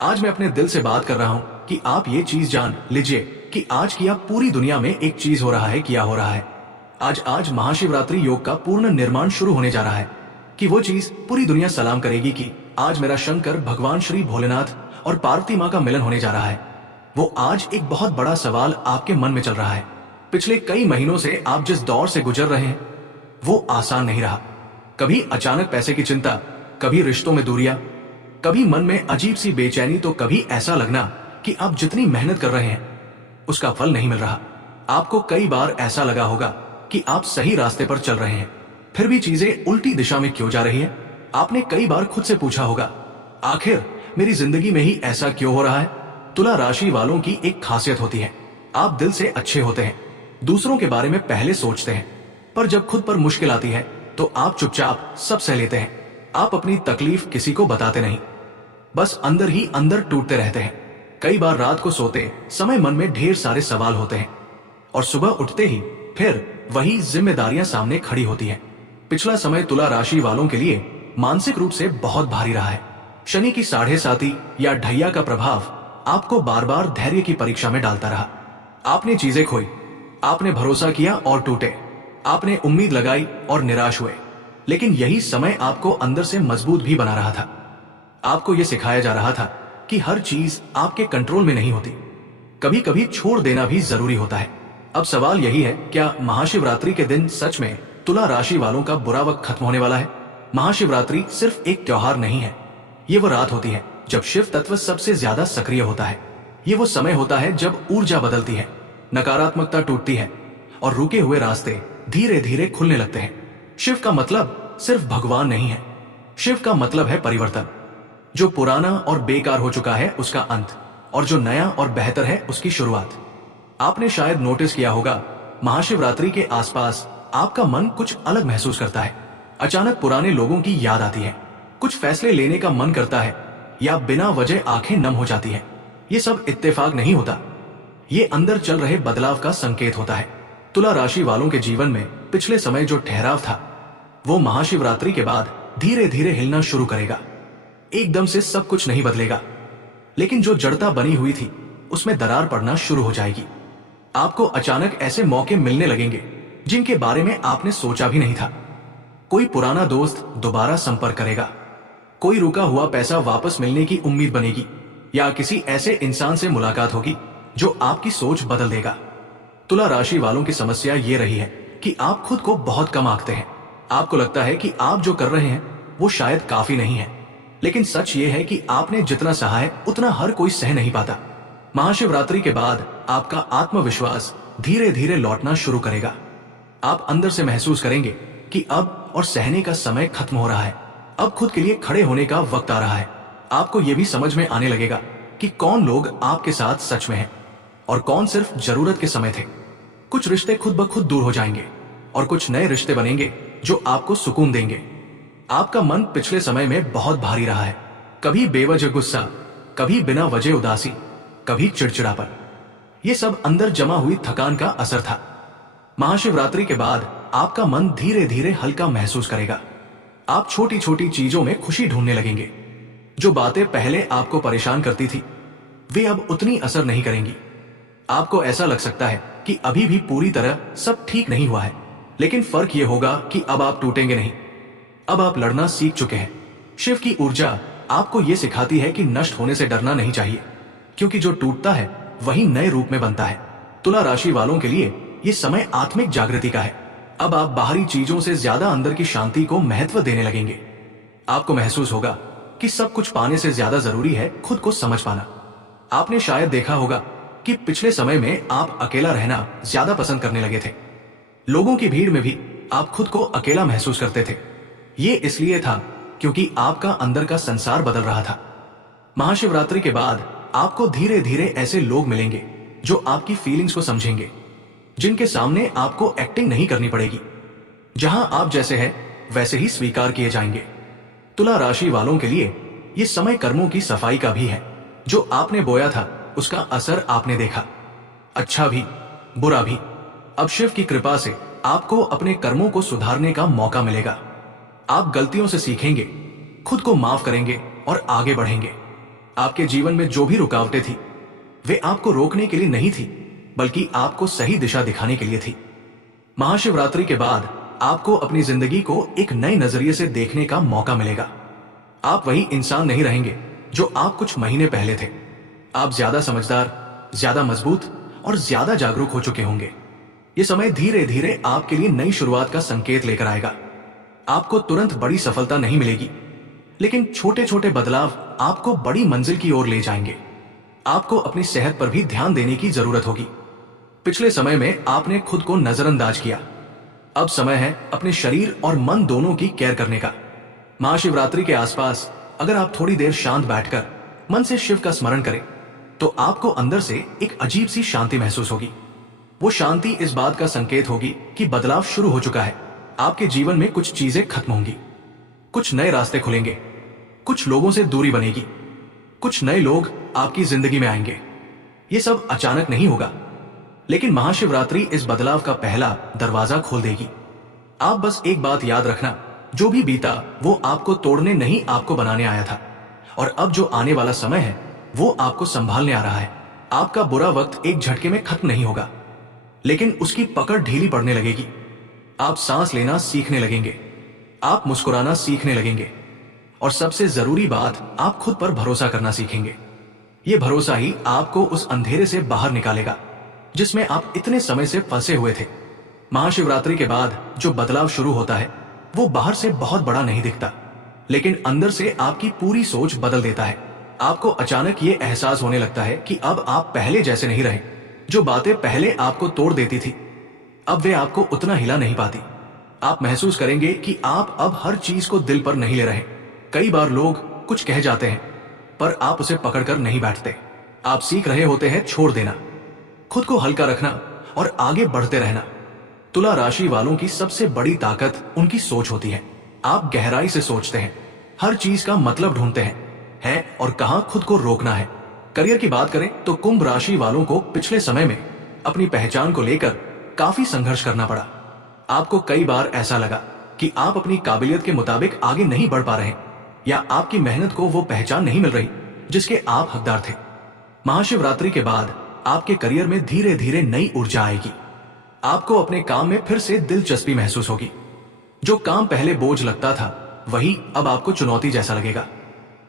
आज मैं अपने दिल से बात कर रहा हूँ कि आप ये चीज जान लीजिए कि आज की आप पूरी दुनिया में एक चीज हो रहा है, क्या हो रहा है। आज आज महाशिवरात्रि योग का पूर्ण निर्माण शुरू होने जा रहा है कि वो चीज पूरी दुनिया सलाम करेगी कि आज मेरा शंकर भगवान श्री भोलेनाथ और पार्वती माँ का मिलन होने जा रहा है। वो आज एक बहुत बड़ा सवाल आपके मन में चल रहा है। पिछले कई महीनों से आप जिस दौर से गुजर रहे हैं वो आसान नहीं रहा। कभी अचानक पैसे की चिंता, कभी रिश्तों में दूरियां, कभी मन में अजीब सी बेचैनी, तो कभी ऐसा लगना कि आप जितनी मेहनत कर रहे हैं उसका फल नहीं मिल रहा। आपको कई बार ऐसा लगा होगा कि आप सही रास्ते पर चल रहे हैं, फिर भी चीजें उल्टी दिशा में क्यों जा रही है। आपने कई बार खुद से पूछा होगा, आखिर मेरी जिंदगी में ही ऐसा क्यों हो रहा है। तुला राशि वालों की एक खासियत होती है, आप दिल से अच्छे होते हैं, दूसरों के बारे में पहले सोचते हैं, पर जब खुद पर मुश्किल आती है तो आप चुपचाप सब सह लेते हैं। आप अपनी तकलीफ किसी को बताते नहीं, बस अंदर ही अंदर टूटते रहते हैं। कई बार रात को सोते समय मन में ढेर सारे सवाल होते हैं और सुबह उठते ही फिर वही जिम्मेदारियां सामने खड़ी होती हैं। पिछला समय तुला राशि वालों के लिए मानसिक रूप से बहुत भारी रहा है। शनि की 7.5 या ढैया का प्रभाव आपको बार बार धैर्य की परीक्षा में डालता रहा। आपने चीजें खोई, आपने भरोसा किया और टूटे, आपने उम्मीद लगाई और निराश हुए, लेकिन यही समय आपको अंदर से मजबूत भी बना रहा था। आपको यह सिखाया जा रहा था कि हर चीज आपके कंट्रोल में नहीं होती, कभी कभी छोड़ देना भी जरूरी होता है। अब सवाल यही है, क्या महाशिवरात्रि के दिन सच में तुला राशि वालों का बुरा वक्त खत्म होने वाला है। महाशिवरात्रि सिर्फ एक त्योहार नहीं है, ये वो रात होती है जब शिव तत्व सबसे ज्यादा सक्रिय होता है। ये वो समय होता है जब ऊर्जा बदलती है, नकारात्मकता टूटती है और रुके हुए रास्ते धीरे धीरे खुलने लगते हैं। शिव का मतलब सिर्फ भगवान नहीं है, शिव का मतलब है परिवर्तन। जो पुराना और बेकार हो चुका है उसका अंत, और जो नया और बेहतर है उसकी शुरुआत। आपने शायद नोटिस किया होगा, महाशिवरात्रि के आसपास आपका मन कुछ अलग महसूस करता है। अचानक पुराने लोगों की याद आती है, कुछ फैसले लेने का मन करता है, या बिना वजह आंखें नम हो जाती हैं। ये सब इत्तेफाक नहीं होता, ये अंदर चल रहे बदलाव का संकेत होता है। तुला राशि वालों के जीवन में पिछले समय जो ठहराव था वो महाशिवरात्रि के बाद धीरे धीरे हिलना शुरू करेगा। एकदम से सब कुछ नहीं बदलेगा, लेकिन जो जड़ता बनी हुई थी उसमें दरार पड़ना शुरू हो जाएगी। आपको अचानक ऐसे मौके मिलने लगेंगे जिनके बारे में आपने सोचा भी नहीं था। कोई पुराना दोस्त दोबारा संपर्क करेगा, कोई रुका हुआ पैसा वापस मिलने की उम्मीद बनेगी, या किसी ऐसे इंसान से मुलाकात होगी जो आपकी सोच बदल देगा। तुला राशि वालों की समस्या ये रही है कि आप खुद को बहुत कम आंकते हैं। आपको लगता है कि आप जो कर रहे हैं वो शायद काफी नहीं है, लेकिन सच ये है कि आपने जितना सहा है उतना हर कोई सह नहीं पाता। महाशिवरात्रि के बाद आपका आत्मविश्वास धीरे धीरे लौटना शुरू करेगा। आप अंदर से महसूस करेंगे कि अब और सहने का समय खत्म हो रहा है, अब खुद के लिए खड़े होने का वक्त आ रहा है। आपको यह भी समझ में आने लगेगा कि कौन लोग आपके साथ सच में हैं और कौन सिर्फ जरूरत के समय थे। कुछ रिश्ते खुद ब खुद दूर हो जाएंगे और कुछ नए रिश्ते बनेंगे जो आपको सुकून देंगे। आपका मन पिछले समय में बहुत भारी रहा है, कभी बेवजह गुस्सा, कभी बिना वजह उदासी, कभी चिड़चिड़ापन। ये सब अंदर जमा हुई थकान का असर था। महाशिवरात्रि के बाद आपका मन धीरे धीरे हल्का महसूस करेगा। आप छोटी छोटी चीजों में खुशी ढूंढने लगेंगे। जो बातें पहले आपको परेशान करती थी वे अब उतनी असर नहीं करेंगी। आपको ऐसा लग सकता है कि अभी भी पूरी तरह सब ठीक नहीं हुआ है, लेकिन फर्क यह होगा कि अब आप टूटेंगे नहीं, अब आप लड़ना सीख चुके हैं। शिव की ऊर्जा आपको यह सिखाती है कि नष्ट होने से डरना नहीं चाहिए, क्योंकि जो टूटता है वही नए रूप में बनता है। तुला राशि वालों के लिए यह समय आत्मिक जागृति का है। अब आप बाहरी चीजों से ज्यादा अंदर की शांति को महत्व देने लगेंगे। आपको महसूस होगा कि सब कुछ पाने से ज्यादा जरूरी है खुद को समझ पाना। आपने शायद देखा होगा कि पिछले समय में आप अकेला रहना ज्यादा पसंद करने लगे थे। लोगों की भीड़ में भी आप खुद को अकेला महसूस करते थे। ये इसलिए था क्योंकि आपका अंदर का संसार बदल रहा था। महाशिवरात्रि के बाद आपको धीरे धीरे ऐसे लोग मिलेंगे जो आपकी फीलिंग्स को समझेंगे, जिनके सामने आपको एक्टिंग नहीं करनी पड़ेगी। जहां आप जैसे हैं वैसे ही स्वीकार किए जाएंगे। तुला राशि वालों के लिए ये समय कर्मों की सफाई का भी है। जो आपने बोया था उसका असर आपने देखा, अच्छा भी बुरा भी। अब शिव की कृपा से आपको अपने कर्मों को सुधारने का मौका मिलेगा। आप गलतियों से सीखेंगे, खुद को माफ करेंगे और आगे बढ़ेंगे। आपके जीवन में जो भी रुकावटें थी, वे आपको रोकने के लिए नहीं थी, बल्कि आपको सही दिशा दिखाने के लिए थी। महाशिवरात्रि के बाद आपको अपनी जिंदगी को एक नए नजरिए से देखने का मौका मिलेगा। आप वही इंसान नहीं रहेंगे जो आप कुछ महीने पहले थे। आप ज्यादा समझदार, ज्यादा मजबूत और ज्यादा जागरूक हो चुके होंगे। ये समय धीरे धीरे आपके लिए नई शुरुआत का संकेत लेकर आएगा। आपको तुरंत बड़ी सफलता नहीं मिलेगी, लेकिन छोटे छोटे बदलाव आपको बड़ी मंजिल की ओर ले जाएंगे। आपको अपनी सेहत पर भी ध्यान देने की जरूरत होगी। पिछले समय में आपने खुद को नजरअंदाज किया। अब समय है अपने शरीर और मन दोनों की केयर करने का। महाशिवरात्रि के आसपास अगर आप थोड़ी देर शांत बैठकर मन से शिव का स्मरण करें, तो आपको अंदर से एक अजीब सी शांति महसूस होगी। वो शांति इस बात का संकेत होगी कि बदलाव शुरू हो चुका है। आपके जीवन में कुछ चीजें खत्म होंगी, कुछ नए रास्ते खुलेंगे, कुछ लोगों से दूरी बनेगी, कुछ नए लोग आपकी जिंदगी में आएंगे। ये सब अचानक नहीं होगा, लेकिन महाशिवरात्रि इस बदलाव का पहला दरवाजा खोल देगी। आप बस एक बात याद रखना, जो भी बीता वो आपको तोड़ने नहीं, आपको बनाने आया था। और अब जो आने वाला समय है वो आपको संभालने आ रहा है। आपका बुरा वक्त एक झटके में खत्म नहीं होगा, लेकिन उसकी पकड़ ढीली पड़ने लगेगी। आप सांस लेना सीखने लगेंगे, आप मुस्कुराना सीखने लगेंगे, और सबसे जरूरी बात, आप खुद पर भरोसा करना सीखेंगे। ये भरोसा ही आपको उस अंधेरे से बाहर निकालेगा जिसमें आप इतने समय से फंसे हुए थे। महाशिवरात्रि के बाद जो बदलाव शुरू होता है वो बाहर से बहुत बड़ा नहीं दिखता, लेकिन अंदर से आपकी पूरी सोच बदल देता है। आपको अचानक ये एहसास होने लगता है कि अब आप पहले जैसे नहीं रहे। जो बातें पहले आपको तोड़ देती थी, अब वे आपको उतना हिला नहीं पाती। आप महसूस करेंगे कि आप अब हर चीज को दिल पर नहीं ले रहे। कई बार लोग कुछ कह जाते हैं, पर आप उसे पकड़कर नहीं बैठते। आप सीख रहे होते हैं छोड़ देना, खुद को हल्का रखना और आगे बढ़ते रहना। तुला राशि वालों की सबसे बड़ी ताकत उनकी सोच होती है। आप गहराई से सोचते हैं, हर चीज का मतलब ढूंढते हैं और कहां खुद को रोकना है। करियर की बात करें तो कुंभ राशि वालों को पिछले समय में अपनी पहचान को लेकर काफी संघर्ष करना पड़ा। आपको कई बार ऐसा लगा कि आप अपनी काबिलियत के मुताबिक आगे नहीं बढ़ पा रहे, या आपकी मेहनत को वो पहचान नहीं मिल रही जिसके आप हकदार थे। महाशिवरात्रि के बाद आपके करियर में धीरे धीरे नई ऊर्जा आएगी। आपको अपने काम में फिर से दिलचस्पी महसूस होगी। जो काम पहले बोझ लगता था, वही अब आपको चुनौती जैसा लगेगा।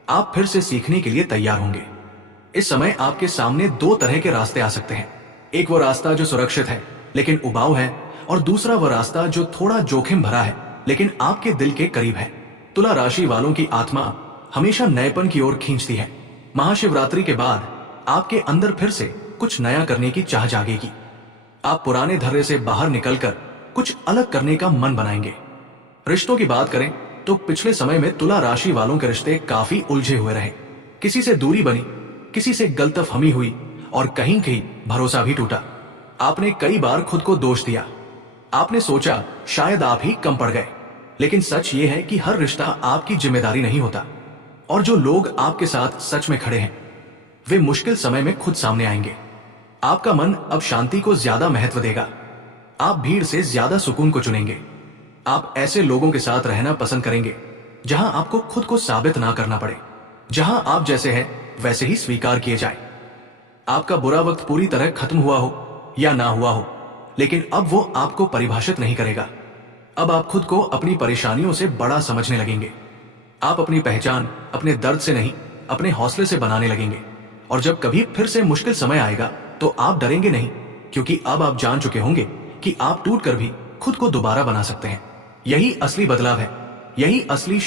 आप फिर से सीखने के लिए तैयार होंगे। इस समय आपके सामने दो तरह के रास्ते आ सकते हैं। एक वो रास्ता जो सुरक्षित है लेकिन उबाऊ है, और दूसरा वो रास्ता जो थोड़ा जोखिम भरा है लेकिन आपके दिल के करीब है। तुला राशि वालों की आत्मा हमेशा नएपन की ओर खींचती है। महाशिवरात्रि के बाद आपके अंदर फिर से कुछ नया करने की चाह जागेगी। आप पुराने धर्रे से बाहर निकलकर कुछ अलग करने का मन बनाएंगे। रिश्तों की बात करें तो पिछले समय में तुला राशि वालों के रिश्ते काफी उलझे हुए रहे। किसी से दूरी बनी, किसी से गलतफहमी हुई, और कहीं कहीं भरोसा भी टूटा। आपने कई बार खुद को दोष दिया। आपने सोचा शायद आप ही कम पड़ गए, लेकिन सच ये है कि हर रिश्ता आपकी जिम्मेदारी नहीं होता, और जो लोग आपके साथ सच में खड़े हैं वे मुश्किल समय में खुद सामने आएंगे। आपका मन अब शांति को ज्यादा महत्व देगा। आप भीड़ से ज्यादा सुकून को चुनेंगे। आप ऐसे लोगों के साथ रहना पसंद करेंगे जहां आपको खुद को साबित ना करना पड़े, जहां आप जैसे हैं वैसे ही स्वीकार किए जाए। आपका बुरा वक्त पूरी तरह खत्म हुआ हो या ना हुआ हो, लेकिन अब वो आपको परिभाषित नहीं करेगा। अब आप खुद को अपनी परेशानियों से बड़ा समझने लगेंगे। आप अपनी पहचान अपने दर्द से नहीं, अपने हौसले से बनाने लगेंगे। और जब कभी फिर से मुश्किल समय आएगा तो आप डरेंगे नहीं, क्योंकि अब आप जान चुके होंगे कि आप टूट कर भी खुद को दोबारा बना सकते हैं। यही असली बदलाव है, यही असली